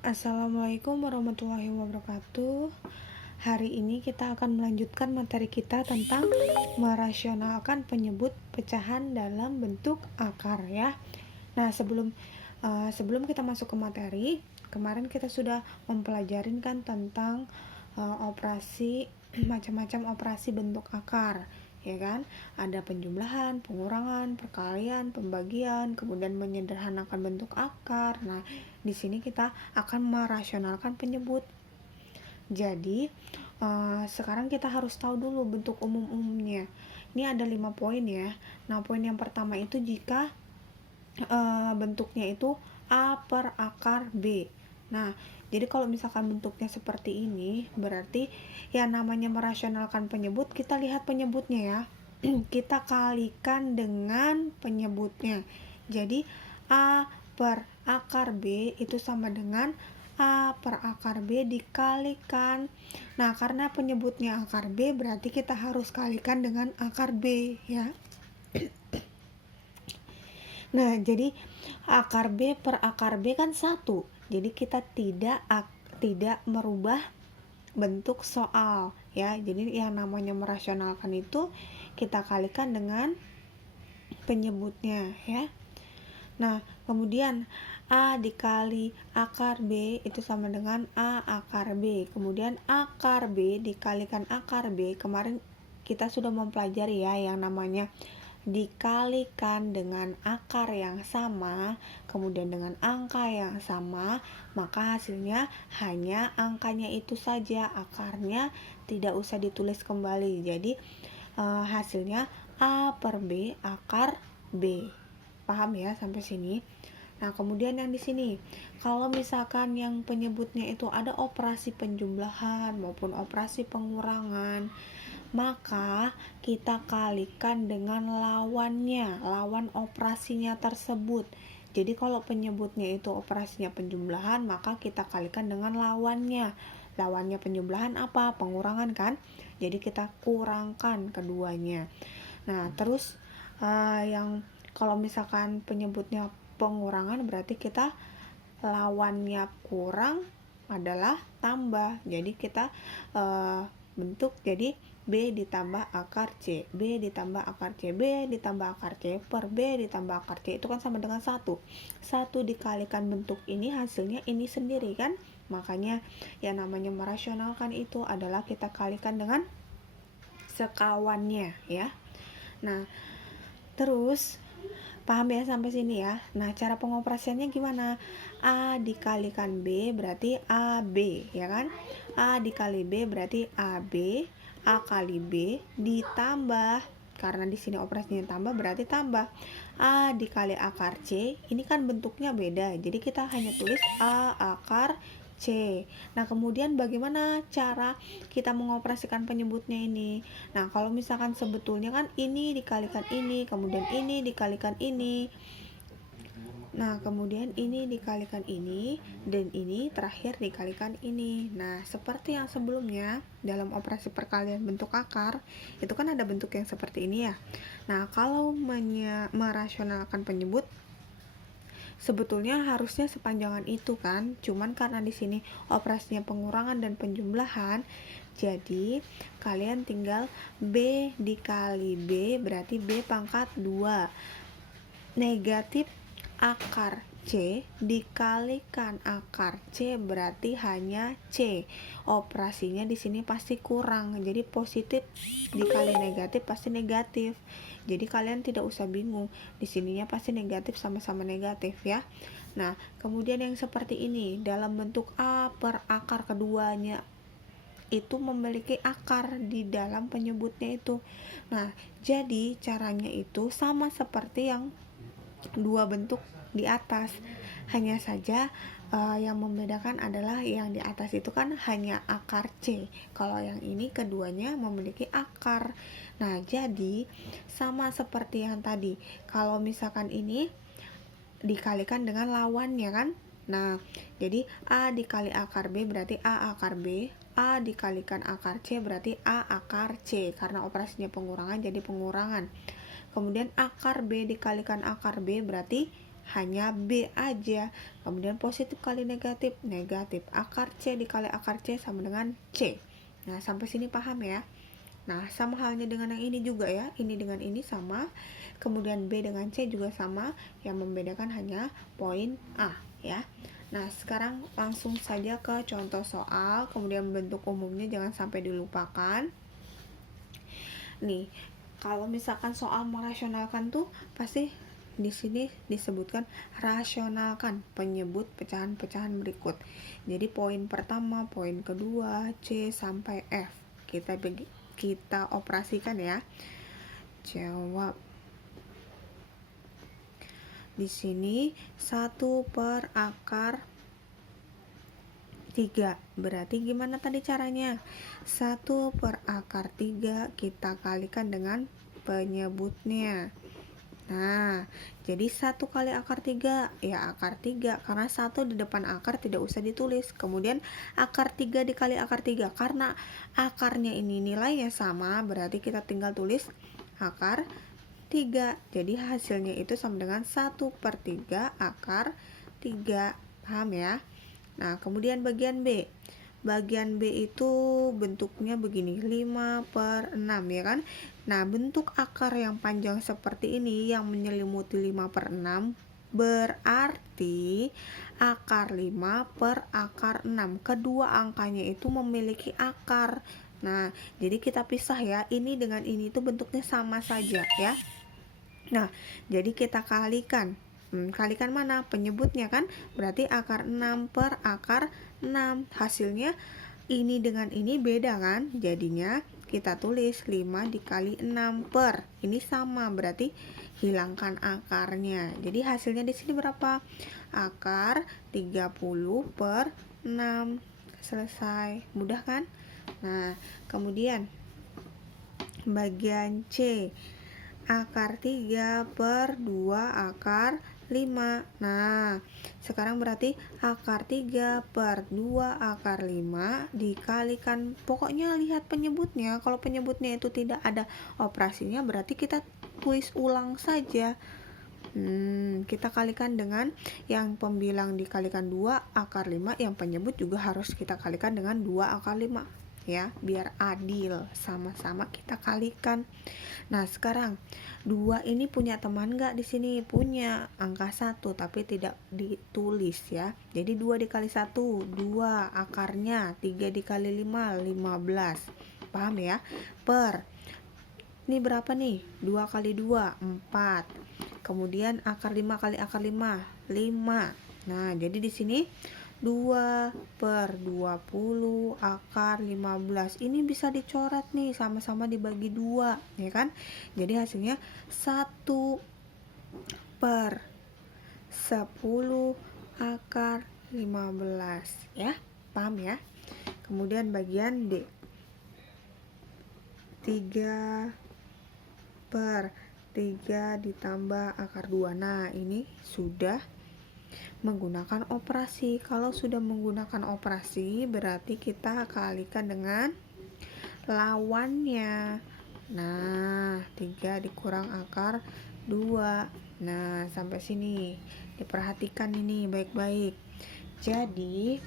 Assalamualaikum warahmatullahi wabarakatuh. Hari ini kita akan melanjutkan materi kita tentang merasionalkan penyebut pecahan dalam bentuk akar ya. Nah, sebelum kita masuk ke materi, kemarin kita sudah mempelajarin kan tentang operasi macam-macam operasi bentuk akar, ya kan? Ada penjumlahan, pengurangan, perkalian, pembagian, kemudian menyederhanakan bentuk akar. Nah, di sini kita akan merasionalkan penyebut. Jadi, sekarang kita harus tahu dulu bentuk umum-umumnya. Ini ada 5 poin ya. Nah, poin yang pertama itu jika bentuknya itu A per akar B. Nah, jadi kalau misalkan bentuknya seperti ini, berarti ya namanya merasionalkan penyebut, kita lihat penyebutnya ya. Kita kalikan dengan penyebutnya. Jadi A per akar B itu sama dengan A per akar B dikalikan. Nah, karena penyebutnya akar B, berarti kita harus kalikan dengan akar B ya. Nah, jadi akar B per akar B kan 1. Jadi kita tidak merubah bentuk soal ya. Jadi yang namanya merasionalkan itu kita kalikan dengan penyebutnya ya. Nah, kemudian A dikali akar B itu sama dengan A akar B. Kemudian akar B dikalikan akar B. Kemarin kita sudah mempelajari ya yang namanya dikalikan dengan akar yang sama, kemudian dengan angka yang sama, maka hasilnya hanya angkanya itu saja, akarnya tidak usah ditulis kembali. Jadi hasilnya A per B akar B. Paham ya sampai sini? Nah, kemudian yang di sini, kalau misalkan yang penyebutnya itu ada operasi penjumlahan maupun operasi pengurangan, maka kita kalikan dengan lawannya, lawan operasinya tersebut. Jadi kalau penyebutnya itu operasinya penjumlahan, maka kita kalikan dengan lawannya. Lawannya penjumlahan apa? Pengurangan kan? Jadi kita kurangkan keduanya. Nah, terus yang kalau misalkan penyebutnya pengurangan, berarti kita lawannya kurang adalah tambah. Jadi kita bentuk jadi B ditambah akar C, B ditambah akar C, B ditambah akar C per B ditambah akar C, itu kan sama dengan 1 dikalikan bentuk ini, hasilnya ini sendiri kan. Makanya yang namanya merasionalkan itu adalah kita kalikan dengan sekawannya ya. Nah, terus paham ya sampai sini ya. Nah, cara pengoperasiannya gimana? A dikalikan B berarti AB ya kan? A dikali B berarti AB, A kali B ditambah, karena di sini operasinya tambah berarti tambah A dikali akar C. Ini kan bentuknya beda, jadi kita hanya tulis A akar C. Nah, kemudian bagaimana cara kita mengoperasikan penyebutnya ini? Nah, kalau misalkan sebetulnya kan ini dikalikan ini, kemudian ini dikalikan ini. Nah, kemudian ini dikalikan ini, dan ini terakhir dikalikan ini. Nah, seperti yang sebelumnya, dalam operasi perkalian bentuk akar, itu kan ada bentuk yang seperti ini ya. Nah, kalau merasionalkan penyebut, sebetulnya harusnya sepanjangan itu kan, cuman karena di sini operasinya pengurangan dan penjumlahan, jadi kalian tinggal B dikali B berarti B pangkat 2 negatif akar C dikalikan akar C berarti hanya C. Operasinya di sini pasti kurang. Jadi positif dikali negatif pasti negatif. Jadi kalian tidak usah bingung. Di sininya pasti negatif sama-sama negatif ya. Nah, kemudian yang seperti ini dalam bentuk A per akar keduanya itu memiliki akar di dalam penyebutnya itu. Nah, jadi caranya itu sama seperti yang dua bentuk di atas, hanya saja yang membedakan adalah yang di atas itu kan hanya akar C, kalau yang ini keduanya memiliki akar. Nah, jadi sama seperti yang tadi, kalau misalkan ini dikalikan dengan lawannya kan. Nah, jadi A dikali akar B berarti A akar B, A dikalikan akar C berarti A akar C, karena operasinya pengurangan jadi pengurangan. Kemudian akar B dikalikan akar B berarti hanya B aja. Kemudian positif kali negatif, negatif. Akar C dikali akar C sama dengan C. Nah, sampai sini paham ya? Nah, sama halnya dengan yang ini juga ya. Ini dengan ini sama. Kemudian B dengan C juga sama. Yang membedakan hanya poin A ya. Nah, sekarang langsung saja ke contoh soal. Kemudian bentuk umumnya jangan sampai dilupakan. Nih, kalau misalkan soal merasionalkan tuh pasti di sini disebutkan rasionalkan penyebut pecahan-pecahan berikut. Jadi poin pertama, poin kedua, C sampai F. Kita operasikan ya. Jawab. Di sini 1 per akar 3. Berarti gimana tadi caranya? 1 per akar 3 kita kalikan dengan penyebutnya. Nah, jadi 1 kali akar 3, ya akar 3. Karena 1 di depan akar tidak usah ditulis. Kemudian akar 3 dikali akar 3. Karena akarnya ini nilainya sama, berarti kita tinggal tulis akar 3. Jadi hasilnya itu sama dengan 1 per 3 akar 3. Paham ya? Nah, kemudian bagian B. Bagian B itu bentuknya begini, 5 per 6 ya kan? Nah, bentuk akar yang panjang seperti ini yang menyelimuti 5 per 6 berarti akar 5 per akar 6. Kedua angkanya itu memiliki akar. Nah, jadi kita pisah ya. Ini dengan ini itu bentuknya sama saja ya. Nah, jadi kita kalikan. Kalikan mana? Penyebutnya kan? Berarti akar 6 per akar 6. Hasilnya ini dengan ini beda kan? Jadinya kita tulis 5 dikali 6 per. Ini sama, berarti hilangkan akarnya. Jadi hasilnya di sini berapa? Akar 30 per 6. Selesai. Mudah kan? Nah, kemudian bagian C. Akar 3 per 2 akar 5. Nah, sekarang berarti akar 3 per 2 akar 5 dikalikan, pokoknya lihat penyebutnya. Kalau penyebutnya itu tidak ada operasinya, berarti kita tulis ulang saja. Kita kalikan dengan yang pembilang dikalikan 2 akar 5, yang penyebut juga harus kita kalikan dengan 2 akar 5 ya, biar adil, sama-sama kita kalikan. Nah, sekarang 2 ini punya teman nggak di sini? Punya angka 1 tapi tidak ditulis ya. Jadi 2 dikali 1, 2 akarnya, 3 dikali 5, 15. Paham ya? Per. Ini berapa nih? 2 kali 2, 4. Kemudian akar 5 kali akar 5, 5. Nah, jadi di sini 2 per 20 akar 15. Ini bisa dicoret nih, sama-sama dibagi 2 ya kan? Jadi hasilnya 1 per 10 akar 15 ya. Paham ya? Kemudian bagian D. 3 per 3 ditambah akar 2. Nah, ini sudah menggunakan operasi. Kalau sudah menggunakan operasi, berarti kita kalikan dengan lawannya. Nah, 3 dikurang akar 2. Nah, sampai sini diperhatikan ini baik-baik. Jadi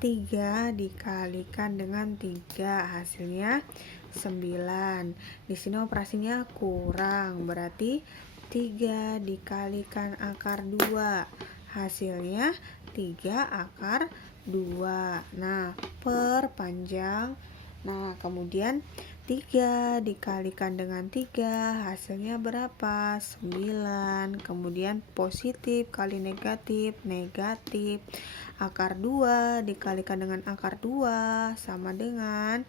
3 dikalikan dengan 3, hasilnya 9. Di sini operasinya kurang, berarti 3 dikalikan akar 2, hasilnya 3 akar 2. Nah, per panjang. Nah, kemudian 3 dikalikan dengan 3, hasilnya berapa? 9. Kemudian positif kali negatif, negatif. Akar 2 dikalikan dengan akar 2 sama dengan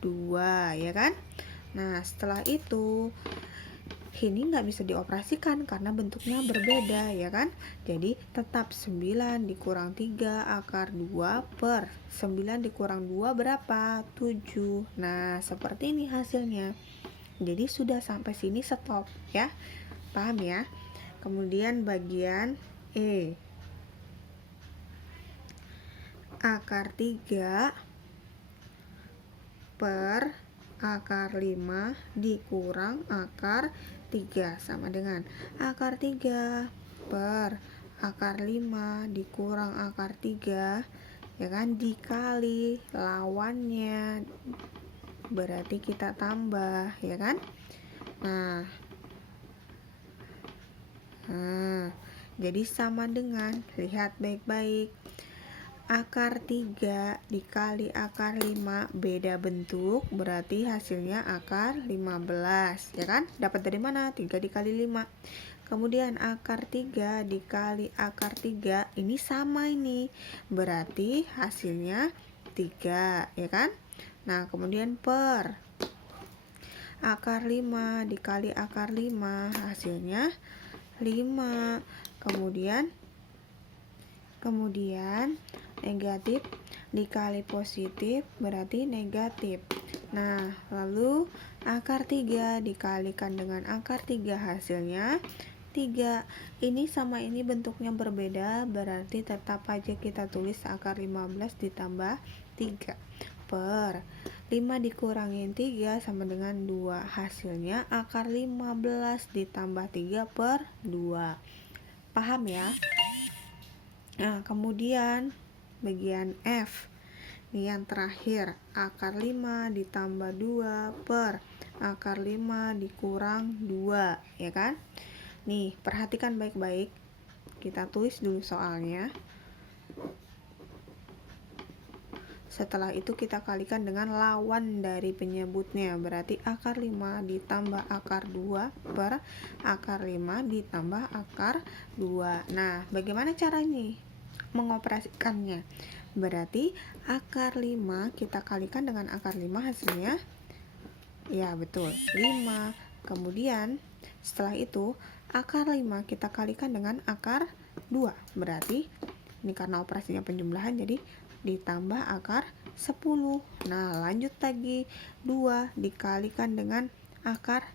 2 ya kan? Nah, setelah itu ini nggak bisa dioperasikan karena bentuknya berbeda ya kan. Jadi tetap 9 dikurang 3 akar 2 per 9 dikurang 2 berapa? 7. Nah, seperti ini hasilnya. Jadi sudah sampai sini stop ya. Paham ya? Kemudian bagian E. Akar 3 per akar 5 dikurang akar 3 sama dengan akar 3 per akar 5 dikurang akar 3, ya kan, dikali lawannya, berarti kita tambah, ya kan. Nah, jadi sama dengan, lihat baik-baik, akar 3 dikali akar 5 beda bentuk, berarti hasilnya akar 15, ya kan? Dapat dari mana? 3 dikali 5. Kemudian akar 3 dikali akar 3 ini sama ini, berarti hasilnya 3, ya kan? Nah, kemudian per akar 5 dikali akar 5 hasilnya 5. Kemudian negatif dikali positif berarti negatif. Nah, lalu akar 3 dikalikan dengan akar 3 hasilnya 3. Ini sama ini bentuknya berbeda, berarti tetap aja kita tulis akar 15 ditambah 3 per 5 dikurangin 3 sama dengan 2. Hasilnya akar 15 ditambah 3 per 2. Paham ya? Nah, kemudian bagian F. Ini yang terakhir, akar 5 ditambah 2 per akar 5 dikurang 2, ya kan? Nih, perhatikan baik-baik. Kita tulis dulu soalnya. Setelah itu kita kalikan dengan lawan dari penyebutnya, berarti akar 5 ditambah akar 2 per akar 5 ditambah akar 2. Nah, bagaimana caranya mengoperasikannya? Berarti akar 5 kita kalikan dengan akar 5 hasilnya, ya betul, 5. Kemudian setelah itu akar 5 kita kalikan dengan akar 2, berarti ini karena operasinya penjumlahan jadi ditambah akar 10. Nah, lanjut lagi, 2 dikalikan dengan akar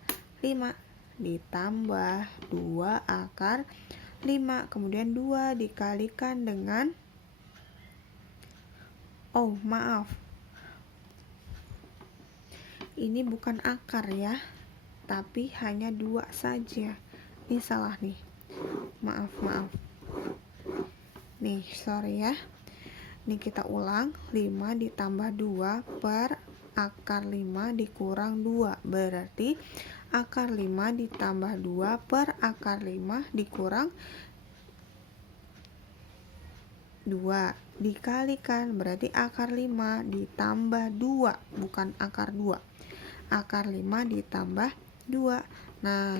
5 ditambah 2 akar 5. Kemudian 2 dikalikan dengan, oh maaf, ini bukan akar ya, tapi hanya 2 saja. Ini salah nih, maaf nih, sorry ya. Ini kita ulang, 5 ditambah 2 per akar 5 dikurang 2, berarti akar 5 ditambah 2 per akar 5 dikurang 2 dikalikan, berarti akar 5 ditambah 2, bukan akar 2. Akar 5 ditambah 2. Nah,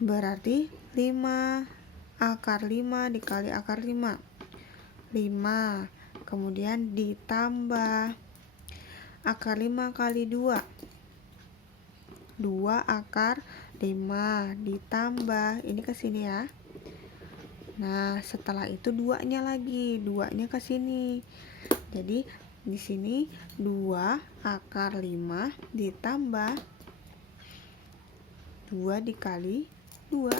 berarti 5 akar 5 dikali akar 5, 5. Kemudian ditambah akar 5 kali 2, 2 akar 5 ditambah ini ke sini ya. Nah, setelah itu 2-nya lagi, 2-nya ke sini. Jadi di sini 2 akar 5 ditambah 2 dikali 2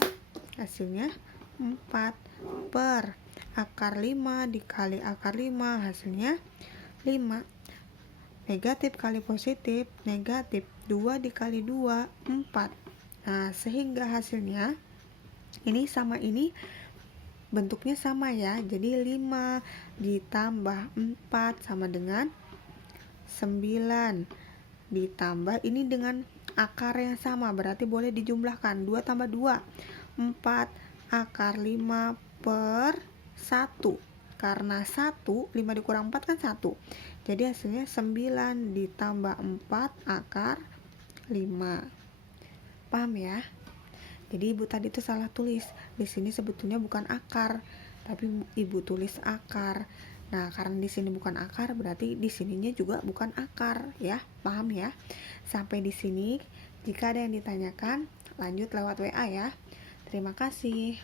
hasilnya 4 per akar 5 dikali akar 5 hasilnya 5. Negatif kali positif negatif, 2 dikali 2 4. Nah, sehingga hasilnya ini sama ini bentuknya sama ya, jadi 5 ditambah 4 sama dengan 9 ditambah ini dengan akar yang sama, berarti boleh dijumlahkan, 2 tambah 2 4 akar 5 per 1, karena 1 5 dikurang 4 kan 1, jadi hasilnya 9 ditambah 4 akar 5. Paham ya? Jadi ibu tadi itu salah tulis, di sini sebetulnya bukan akar, tapi ibu tulis akar. Nah, karena di sini bukan akar, berarti di sininya juga bukan akar ya. Paham ya? Sampai di sini, jika ada yang ditanyakan lanjut lewat WA ya. Terima kasih.